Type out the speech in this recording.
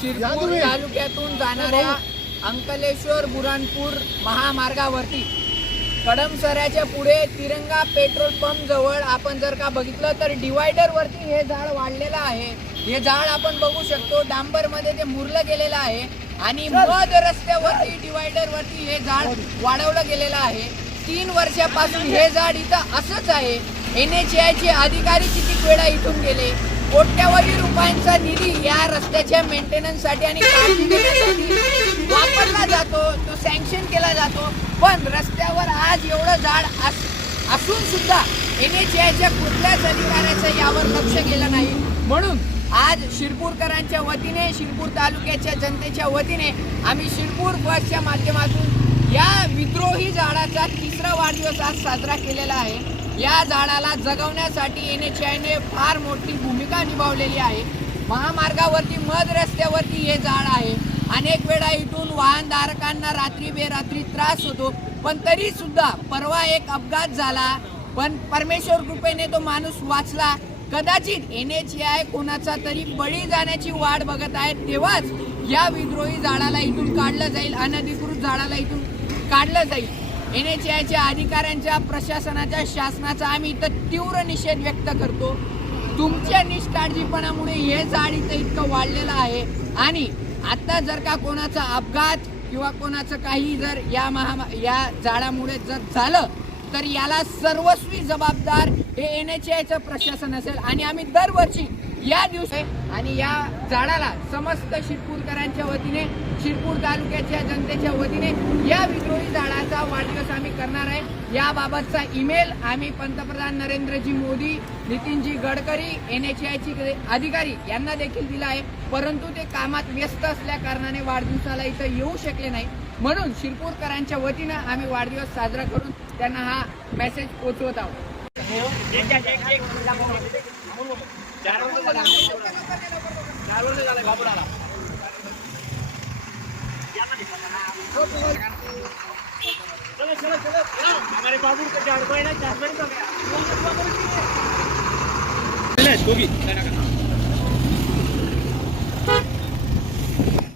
शिरपूर तालुक्यातून जाणाऱ्या अंकलेश्वर बुराणपूर महामार्गावरती. कडमसऱ्याच्या पुढे तिरंगा पेट्रोल पंप जवळ आपण जर का बघितलं तर डिवायडर वरती हे झाड वाढलेलं आहे. हे झाड आपण बघू शकतो. डांबरमध्ये ते मुरलं गेलेलं आहे आणि मध रस्त्यावरती डिवायडर वरती हे झाड वाढवलं गेलेलं आहे. तीन वर्षापासून हे झाड इथं असंच आहे. एन एच चे अधिकारी किती वेळा इथून गेले? कोट्यावधी रुपयांचा निधी या रस्त्याच्या मेंटेनन्ससाठी आणि काळजी घेण्यासाठी वापरला जातो. तो सँक्शन केला जातो. पण रस्त्यावर आज एवढं झाड असून सुद्धा एन एच कुठल्याच अधिकाऱ्याचं यावर लक्ष गेलं नाही. म्हणून आज शिरपूरकरांच्या वतीने शिरपूर तालुक्याच्या जनतेच्या वतीने आम्ही शिरपूर बसच्या माध्यमातून या विद्रोही झाडाचा तिसरा वाढदिवस आज साजरा केलेला आहे. या झाडाला जगवण्यासाठी एन एच आयने फार मोठी भूमिका निभावलेली आहे. महामार्गावरती मध रस्त्यावरती हे झाड आहे. अनेक वेळा इथून वाहनधारकांना रात्री बेरात्री त्रास होतो पण तरी सुद्धा परवा एक अपघात झाला. पण परमेश्वर कृपेने तो माणूस वाचला. कदाचित एन एच आय कोणाचा तरी बळी जाण्याची वाट बघत आहे तेव्हाच या विद्रोही झाडाला इथून काढलं जाईल अनधिकृत झाडाला इथून काढलं जाईल. एन एच आयच्या अधिकाऱ्यांच्या प्रशासनाच्या शासनाचा आम्ही इथं तीव्र निषेध व्यक्त करतो. तुमच्या निष्काळजीपणामुळे हे झाड इथं इतकं वाढलेलं आहे. आणि आता जर का कोणाचा अपघात किंवा कोणाचं काही जर या महा या झाडामुळे जर झालं तर याला सर्वस्वी जबाबदार हे एन एच आयचं प्रशासन असेल. आणि आम्ही दरवर्षी या दिवशी आणि या झाडाला समस्त शिरपूरकरांच्या वतीने शिरपूर तालुक्याच्या जनतेच्या वतीने या विद्रोही झाडाला करणार आहे. याबाबतचा ईमेल आम्ही पंतप्रधान नरेंद्रजी मोदी नितीनजी गडकरी एन एच अधिकारी यांना देखील दिला आहे. परंतु ते कामात व्यस्त असल्या कारणाने वाढदिवसाला इथं येऊ शकले नाही. म्हणून शिरपूरकरांच्या वतीनं आम्ही वाढदिवस साजरा करून त्यांना हा मेसेज पोचवत आहोत. हमारे बाबू का झाड़ को है ना